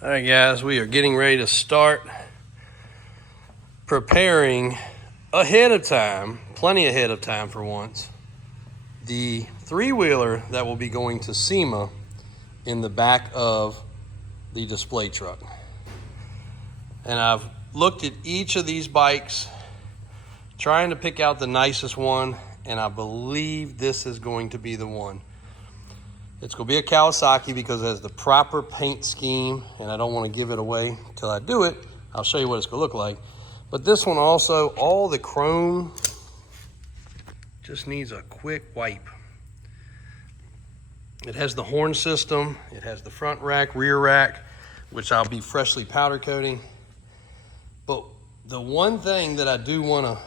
All right, guys, we are getting ready to start preparing ahead of time, plenty ahead of time for once, the three-wheeler that will be going to Sema in the back of the display truck. And I've looked at each of these bikes, trying to pick out the nicest one, and I believe this is going to be the one. It's going to be a Kawasaki because it has the proper paint scheme, and I don't want to give it away until I do it. I'll show you what it's going to look like. But this one also, all the chrome just needs a quick wipe. It has the horn system. It has the front rack, rear rack, which I'll be freshly powder coating. But the one thing that I do want to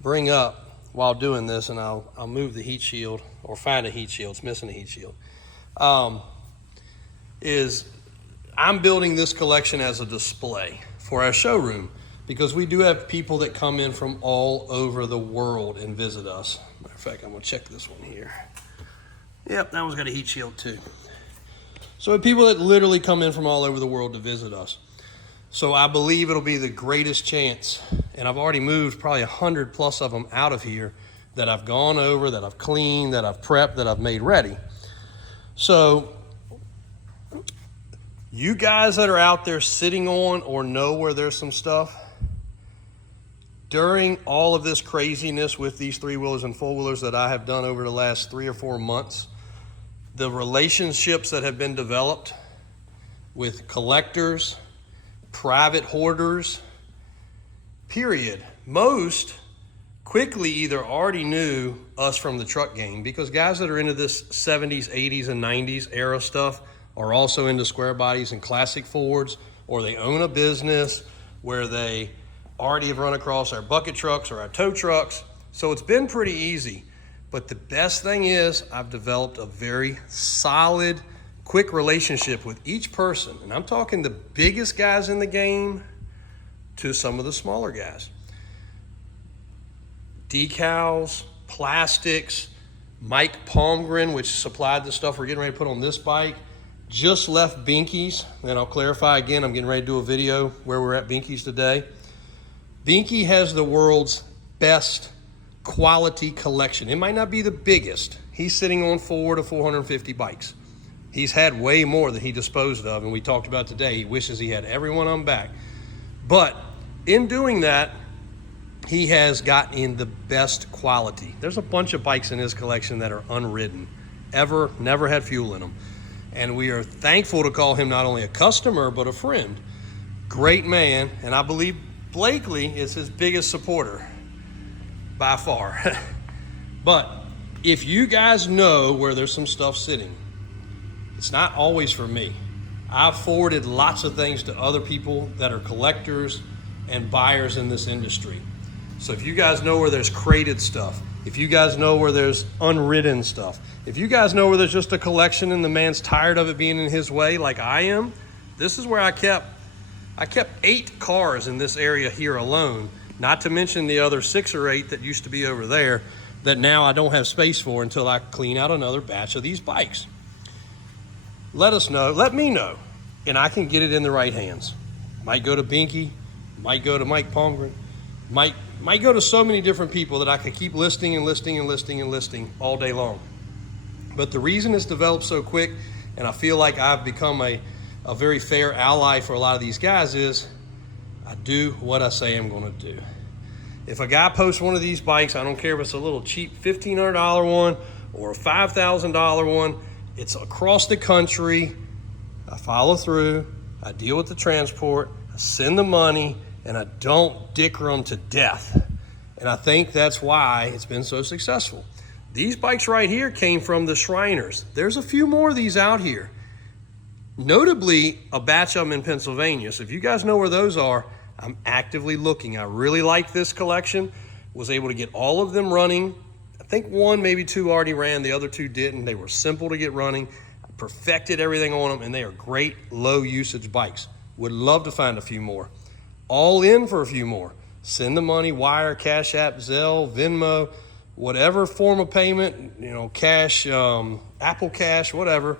bring up while doing this, and I'll move the heat shield, or find a heat shield, it's missing a heat shield, is I'm building this collection as a display for our showroom, because we do have people that come in from all over the world and visit us. Matter of fact, I'm gonna check this one here. Yep, that one's got a heat shield too. So people that literally come in from all over the world to visit us. So I believe it'll be the greatest chance, and I've already moved probably 100 plus of them out of here that I've gone over, that I've cleaned, that I've prepped, that I've made ready. So you guys that are out there sitting on or know where there's some stuff, during all of this craziness with these three-wheelers and four-wheelers that I have done over the last 3 or 4 months, the relationships that have been developed with collectors, private hoarders, period. Most quickly either already knew us from the truck game, because guys that are into this 70s, 80s, and 90s era stuff are also into square bodies and classic Fords, or they own a business where they already have run across our bucket trucks or our tow trucks. So it's been pretty easy. But the best thing is I've developed a very solid, quick relationship with each person. And I'm talking the biggest guys in the game to some of the smaller guys. Decals, plastics, Mike Pongren, which supplied the stuff we're getting ready to put on this bike, just left Binky's. And I'll clarify again, I'm getting ready to do a video where we're at Binky's today. Binky has the world's best quality collection. It might not be the biggest. He's sitting on 400 to 450 bikes. He's had way more than he disposed of, and we talked about today. He wishes he had every one of them back. But in doing that, he has gotten in the best quality. There's a bunch of bikes in his collection that are unridden, never had fuel in them. And we are thankful to call him not only a customer, but a friend. Great man, and I believe Blakely is his biggest supporter by far. But if you guys know where there's some stuff sitting, it's not always for me. I've forwarded lots of things to other people that are collectors and buyers in this industry. So if you guys know where there's crated stuff, if you guys know where there's unridden stuff, if you guys know where there's just a collection and the man's tired of it being in his way like I am, this is where I kept 8 cars in this area here alone, not to mention the other 6 or 8 that used to be over there that now I don't have space for until I clean out another batch of these bikes. Let us know, let me know, and I can get it in the right hands. Might go to Binky, might go to Mike Pongren, might go to so many different people that I could keep listing and listing and listing and listing all day long. But the reason it's developed so quick, and I feel like I've become a very fair ally for a lot of these guys, is I do what I say I'm gonna do. If a guy posts one of these bikes, I don't care if it's a little cheap $1,500 one or a $5,000 one, it's across the country, I follow through, I deal with the transport, I send the money, and I don't dicker them to death. And I think that's why it's been so successful. These bikes right here came from the Shriners. There's a few more of these out here. Notably, a batch of them in Pennsylvania. So if you guys know where those are, I'm actively looking. I really like this collection. Was able to get all of them running. I think 1, maybe 2 already ran. The other 2 didn't. They were simple to get running. I perfected everything on them, and they are great low usage bikes. Would love to find a few more. All in for a few more. Send the money, wire, Cash App, Zelle, Venmo, whatever form of payment, cash, Apple Cash, whatever.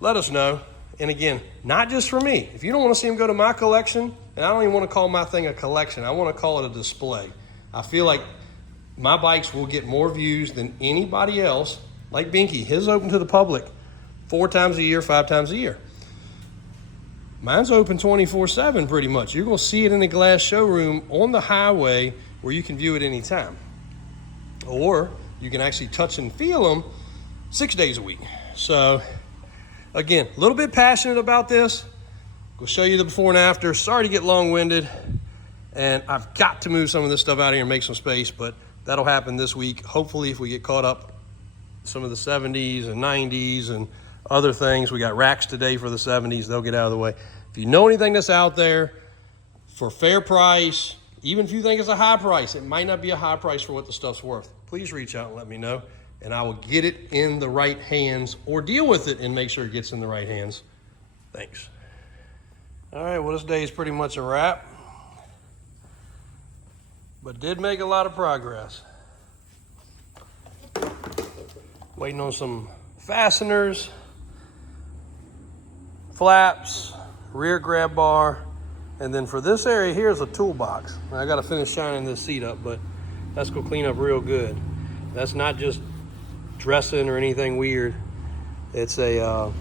Let us know, And again, not just for me. If you don't want to see them go to my collection, and I don't even want to call my thing a collection, I want to call it a display. I feel like my bikes will get more views than anybody else. Like Binky, his open to the public 4 times a year, 5 times a year. Mine's open 24/7 pretty much. You're gonna see it in the glass showroom on the highway where you can view it anytime. Or you can actually touch and feel them 6 days a week. So again, a little bit passionate about this. We'll show you the before and after. Sorry to get long-winded, and I've got to move some of this stuff out of here and make some space, but that'll happen this week. Hopefully, if we get caught up some of the 70s and 90s and other things. We got racks today for the 70s. They'll get out of the way. If you know anything that's out there for fair price, even if you think it's a high price, it might not be a high price for what the stuff's worth. Please reach out and let me know, and I will get it in the right hands or deal with it and make sure it gets in the right hands. Thanks. All right, well, this day is pretty much a wrap, but did make a lot of progress. Waiting on some fasteners, flaps, rear grab bar, and then for this area here is a toolbox. I got to finish shining this seat up, but that's gonna clean up real good. That's not just dressing or anything weird. It's a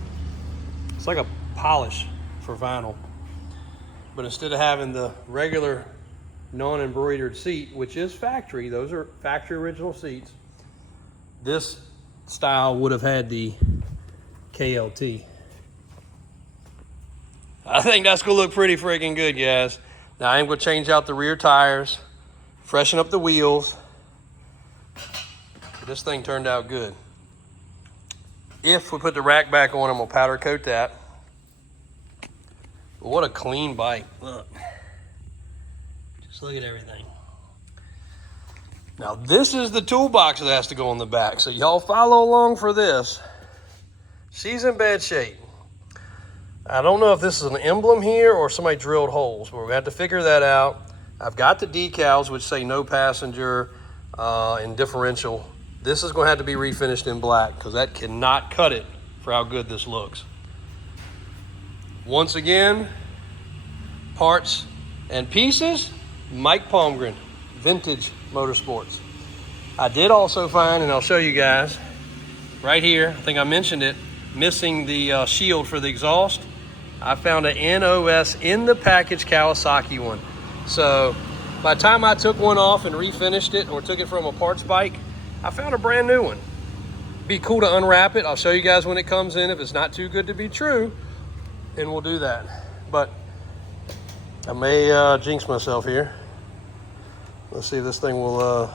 it's like a polish for vinyl, but instead of having the regular non-embroidered seat, which is factory, those are factory original seats, this style would have had the KLT. I think that's gonna look pretty freaking good, guys. Now I am gonna change out the rear tires, freshen up the wheels. This thing turned out good. If we put the rack back on, I'm gonna powder coat that. What a clean bike, look. Just look at everything. Now this is the toolbox that has to go on the back, so y'all follow along for this. She's in bad shape. I don't know if this is an emblem here or somebody drilled holes, but we're gonna have to figure that out. I've got the decals which say no passenger and differential. This is gonna have to be refinished in black because that cannot cut it for how good this looks. Once again, parts and pieces, Mike Pongren, Vintage Motorsports. I did also find, and I'll show you guys, right here, I think I mentioned it, missing the shield for the exhaust. I found an NOS in the package Kawasaki one. So by the time I took one off and refinished it or took it from a parts bike, I found a brand new one. Be cool to unwrap it. I'll show you guys when it comes in if it's not too good to be true, and we'll do that. But I may jinx myself here. Let's see if this thing will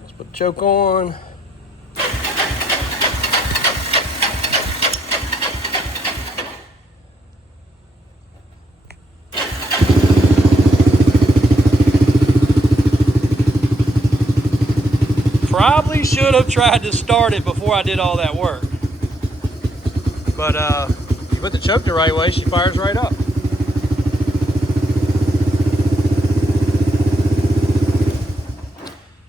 let's put the choke on. Probably should have tried to start it before I did all that work. But you put the choke the right way, she fires right up.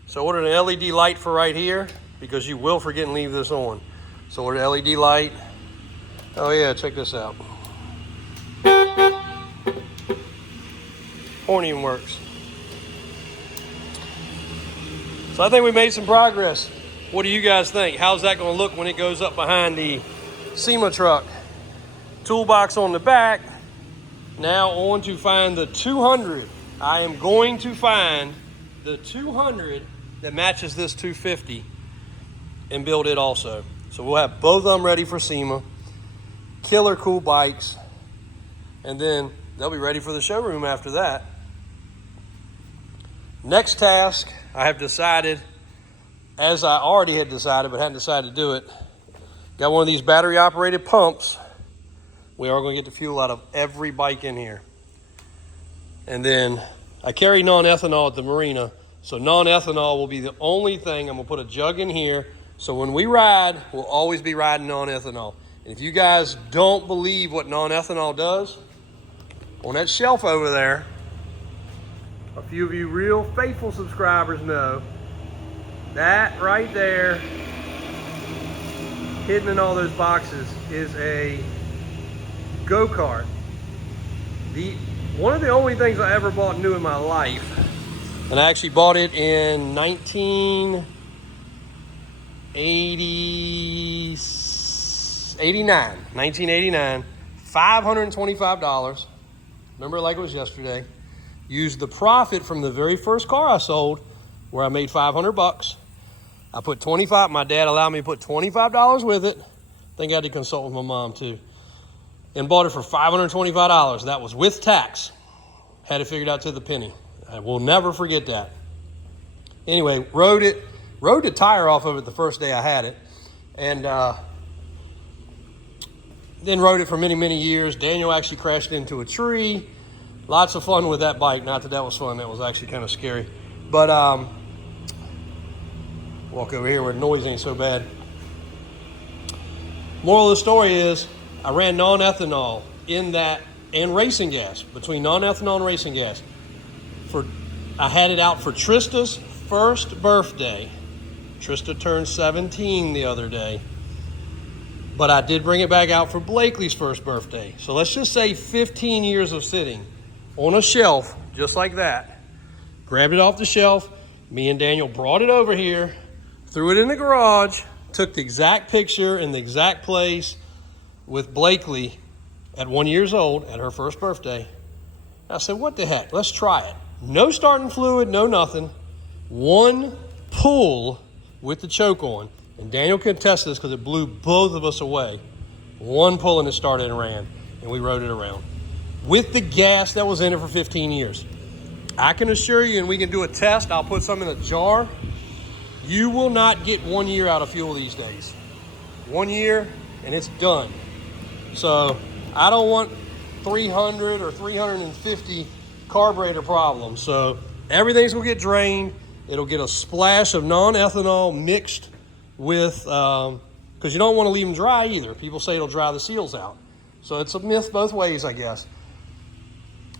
So ordered an LED light for right here because you will forget and leave this on. So ordered LED light. Oh yeah, check this out. Horn even works. So I think we made some progress. What do you guys think? How's that gonna look when it goes up behind the Sema truck? Toolbox on the back. Now on to find the 200. I am going to find the 200 that matches this 250 and build it also. So we'll have both of them ready for Sema. Killer cool bikes. And then they'll be ready for the showroom after that. Next task, I have decided, as I already had decided but hadn't decided to do it, got one of these battery operated pumps. We are going to get the fuel out of every bike in here. And then I carry non-ethanol at the marina, so non-ethanol will be the only thing. I'm going to put a jug in here, so when we ride, we'll always be riding non-ethanol. And if you guys don't believe what non-ethanol does, on that shelf over there, a few of you real faithful subscribers know that right there hidden in all those boxes is a go-kart. One of the only things I ever bought new in my life, and I actually bought it in 1989, $525. Remember it like it was yesterday. Used the profit from the very first car I sold, where I made 500 bucks. I put 25, my dad allowed me to put $25 with it. I think I had to consult with my mom too. And bought it for $525. That was with tax. Had it figured out to the penny. I will never forget that. Anyway, rode the tire off of it the first day I had it. And then rode it for many, many years. Daniel actually crashed into a tree. Lots of fun with that bike. Not that that was fun. That was actually kind of scary. But walk over here where the noise ain't so bad. Moral of the story is, I ran non-ethanol in that and racing gas, between non-ethanol and racing gas. I had it out for Trista's first birthday. Trista turned 17 the other day. But I did bring it back out for Blakely's first birthday. So let's just say 15 years of sitting on a shelf, just like that. Grabbed it off the shelf. Me and Daniel brought it over here, threw it in the garage, took the exact picture in the exact place with Blakely at 1 year old at her first birthday. I said, what the heck? Let's try it. No starting fluid, no nothing. One pull with the choke on. And Daniel can attest this because it blew both of us away. One pull and it started and ran. And we rode it around. With the gas that was in it for 15 years. I can assure you, and we can do a test, I'll put some in a jar. You will not get 1 year out of fuel these days. 1 year and it's done. So I don't want 300 or 350 carburetor problems. So everything's gonna get drained. It'll get a splash of non-ethanol mixed with, because you don't want to leave them dry either. People say it'll dry the seals out. So it's a myth both ways, I guess.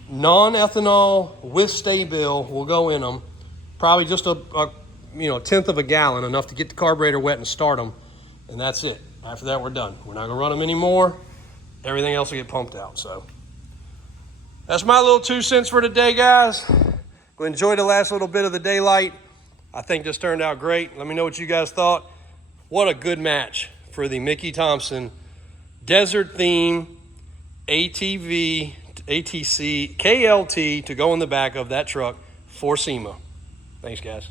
Non-ethanol with Sta-Bil will go in them. Probably just a tenth of a gallon, enough to get the carburetor wet and start them. And that's it. After that, we're done. We're not gonna run them anymore. Everything else will get pumped out. So that's my little 2 cents for today, guys. Go enjoy the last little bit of the daylight. I think this turned out great. Let me know what you guys thought. What a good match for the Mickey Thompson Desert Theme ATC KLT to go in the back of that truck for Sema. Thanks, guys.